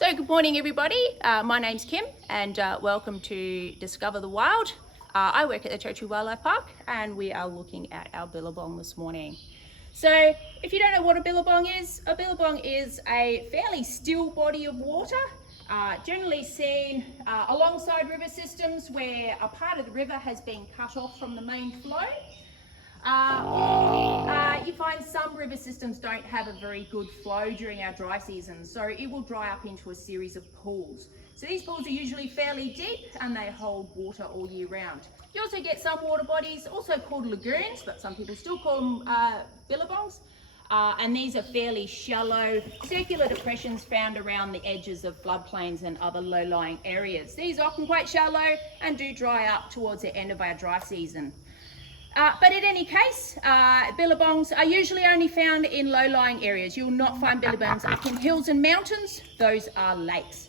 So good morning everybody, my name's Kim and welcome to Discover the Wild. I work at the Territory Wildlife Park and we are looking at our billabong this morning. So if you don't know what a billabong is a fairly still body of water, generally seen alongside river systems where a part of the river has been cut off from the main flow. You find some river systems don't have a very good flow during our dry season, so it will dry up into a series of pools. So these pools are usually fairly deep and they hold water all year round. You also get some water bodies, also called lagoons, but some people still call them billabongs. And these are fairly shallow circular depressions found around the edges of floodplains and other low-lying areas. These are often quite shallow and do dry up towards the end of our dry season. But in any case, billabongs are usually only found in low-lying areas. You will not find billabongs up in hills and mountains. Those are lakes.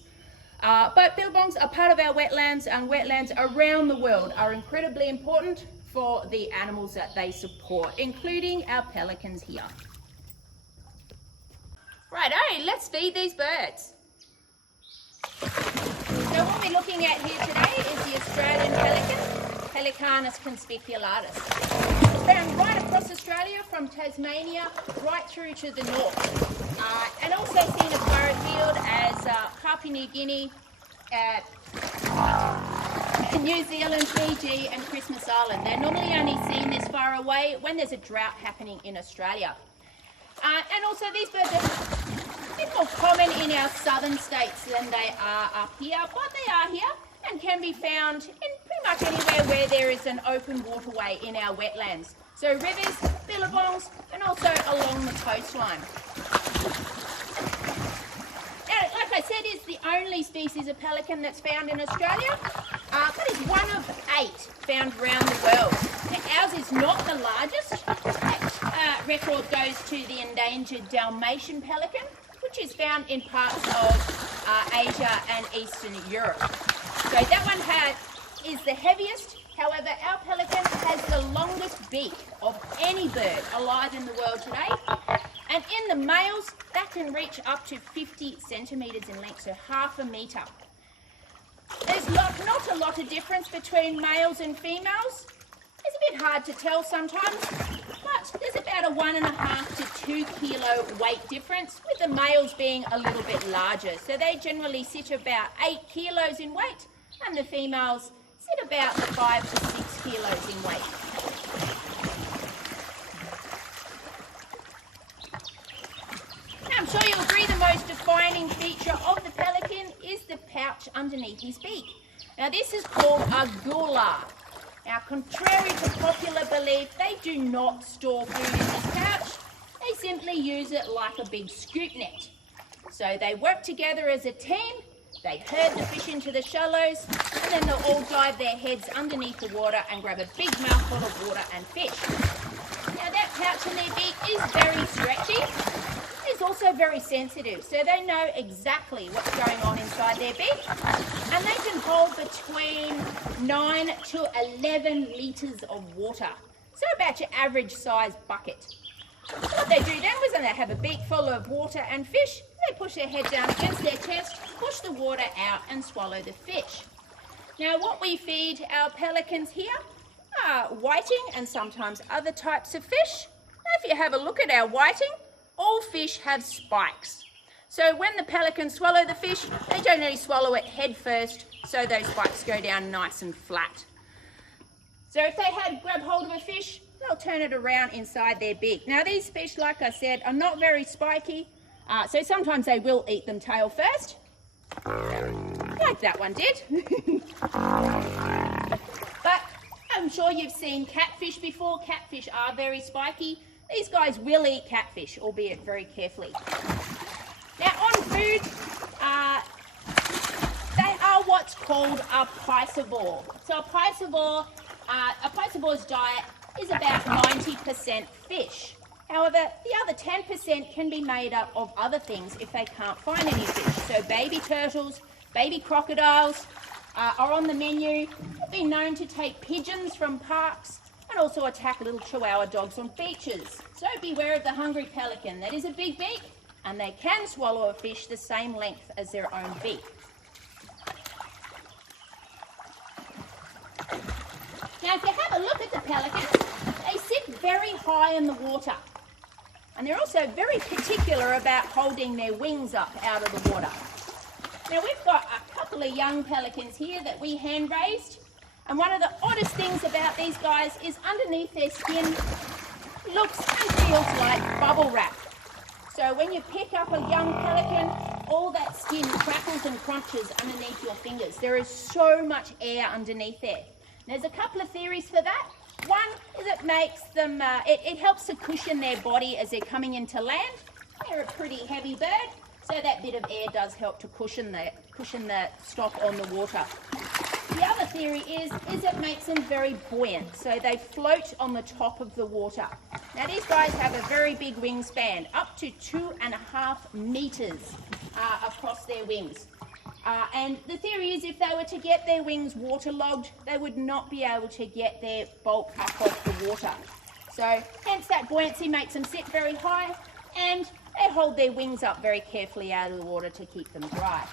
But billabongs are part of our wetlands, and wetlands around the world are incredibly important for the animals that they support, including our pelicans here. Righto, let's feed these birds. So what we're looking at here today is the Australian pelican. Pelicanus conspiculatus. It's found right across Australia from Tasmania right through to the north, and also seen as far afield as Papua New Guinea, New Zealand, Fiji and Christmas Island. They're normally only seen this far away when there's a drought happening in Australia. And also these birds are a bit more common in our southern states than they are up here, but they are here and can be found in pretty much anywhere where there is an open waterway in our wetlands. So rivers, billabongs, and also along the coastline. Now, like I said, it's the only species of pelican that's found in Australia, but it's one of 8 found around the world. Now, ours is not the largest. That record goes to the endangered Dalmatian pelican, which is found in parts of Asia and Eastern Europe. So that one is the heaviest. However, our pelican has the longest beak of any bird alive in the world today. And in the males, that can reach up to 50 centimetres in length, so half a metre. There's not a lot of difference between males and females. It's a bit hard to tell sometimes, but there's about a 1.5 to 2 kilo weight difference, with the males being a little bit larger. So they generally sit about 8 kilos in weight, and the females sit about 5 to 6 kilos in weight. Now, I'm sure you'll agree the most defining feature of the pelican is the pouch underneath his beak. Now, this is called a gular. Now, contrary to popular belief, they do not store food in this pouch. They simply use it like a big scoop net. So they work together as a team. They herd the fish into the shallows, and then they'll all dive their heads underneath the water and grab a big mouthful of water and fish. Now, that pouch in their beak is very stretchy. It's also very sensitive, so they know exactly what's going on inside their beak, and they can hold between 9 to 11 litres of water, so about your average size bucket. What they do then is when they have a beak full of water and fish, they push their head down against their chest, push the water out and swallow the fish. Now, what we feed our pelicans here are whiting and sometimes other types of fish. Now, if you have a look at our whiting, all fish have spikes. So when the pelicans swallow the fish, they generally swallow it head first, so those spikes go down nice and flat. So if they grab hold of a fish, they'll turn it around inside their beak. Now, these fish, like I said, are not very spiky, so sometimes they will eat them tail first, like that one did. But I'm sure you've seen catfish before. Catfish are very spiky. These guys will eat catfish, albeit very carefully. Now, on food, they are what's called a piscivore. So a piscivore's diet is about 90% fish. However, the other 10% can be made up of other things if they can't find any fish. So baby turtles, baby crocodiles are on the menu. They've been known to take pigeons from parks and also attack little chihuahua dogs on beaches. So beware of the hungry pelican. That is a big beak, and they can swallow a fish the same length as their own beak. Now, if you have a look at the pelicans, they sit very high in the water. And they're also very particular about holding their wings up out of the water. Now, we've got a couple of young pelicans here that we hand raised. And one of the oddest things about these guys is underneath their skin looks and feels like bubble wrap. So when you pick up a young pelican, all that skin crackles and crunches underneath your fingers. There is so much air underneath there. There's a couple of theories for that. One is it makes them, it helps to cushion their body as they're coming into land. They're a pretty heavy bird, so that bit of air does help to cushion the stop on the water. The other theory is it makes them very buoyant, so they float on the top of the water. Now these guys have a very big wingspan, up to 2.5 meters across their wings. And the theory is if they were to get their wings waterlogged, they would not be able to get their bulk up off the water. So hence that buoyancy makes them sit very high, and they hold their wings up very carefully out of the water to keep them dry.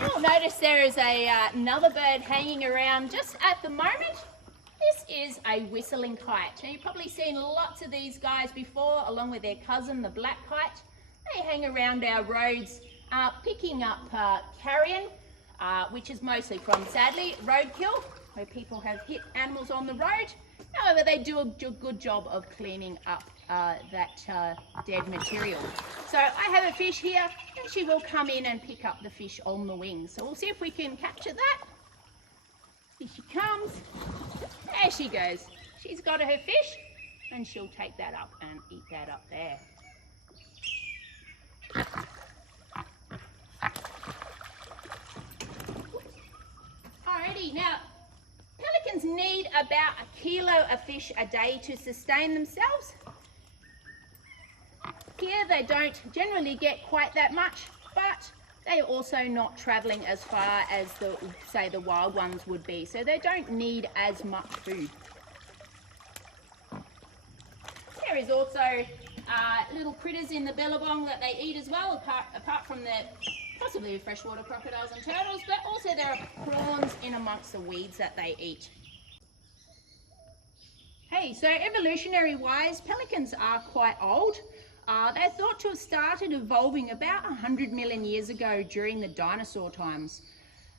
You'll notice there is another bird hanging around just at the moment. This is a whistling kite. Now you've probably seen lots of these guys before, along with their cousin, the black kite. They hang around our roads picking up carrion, which is mostly from, sadly, roadkill, where people have hit animals on the road. However, they do a good job of cleaning up that dead material. So I have a fish here, and she will come in and pick up the fish on the wings. So we'll see if we can capture that. Here she comes. There she goes. She's got her fish, and she'll take that up and eat that up there. Alrighty, now pelicans need about 1 kilo of fish a day to sustain themselves. Here they don't generally get quite that much, but they're also not travelling as far as the wild ones would be, so they don't need as much food. There is also little critters in the billabong that they eat as well, apart from the possibly freshwater crocodiles and turtles, but also there are prawns in amongst the weeds that they eat. Hey, so evolutionary wise, pelicans are quite old. They're thought to have started evolving about 100 million years ago during the dinosaur times.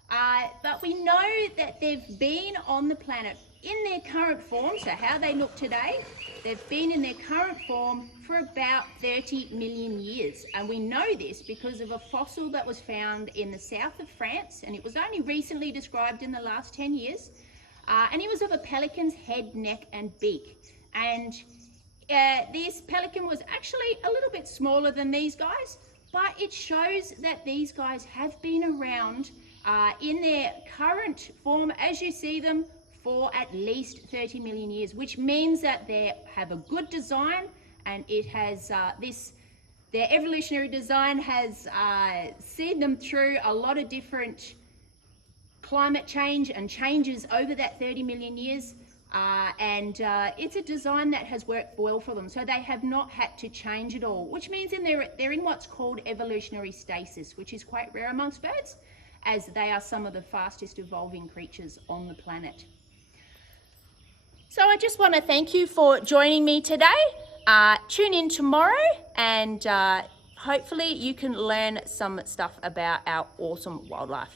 But we know that they've been on the planet in their current form, so how they look today, they've been in their current form for about 30 million years. And we know this because of a fossil that was found in the south of France, and it was only recently described in the last 10 years. And it was of a pelican's head, neck, and beak. And this pelican was actually a little bit smaller than these guys, but it shows that these guys have been around in their current form, as you see them, for at least 30 million years, which means that they have a good design, and it has their evolutionary design has seen them through a lot of different climate change and changes over that 30 million years. It's a design that has worked well for them, so they have not had to change at all, which means they're in what's called evolutionary stasis, which is quite rare amongst birds, as they are some of the fastest evolving creatures on the planet. So I just want to thank you for joining me today. Tune in tomorrow, and hopefully you can learn some stuff about our awesome wildlife.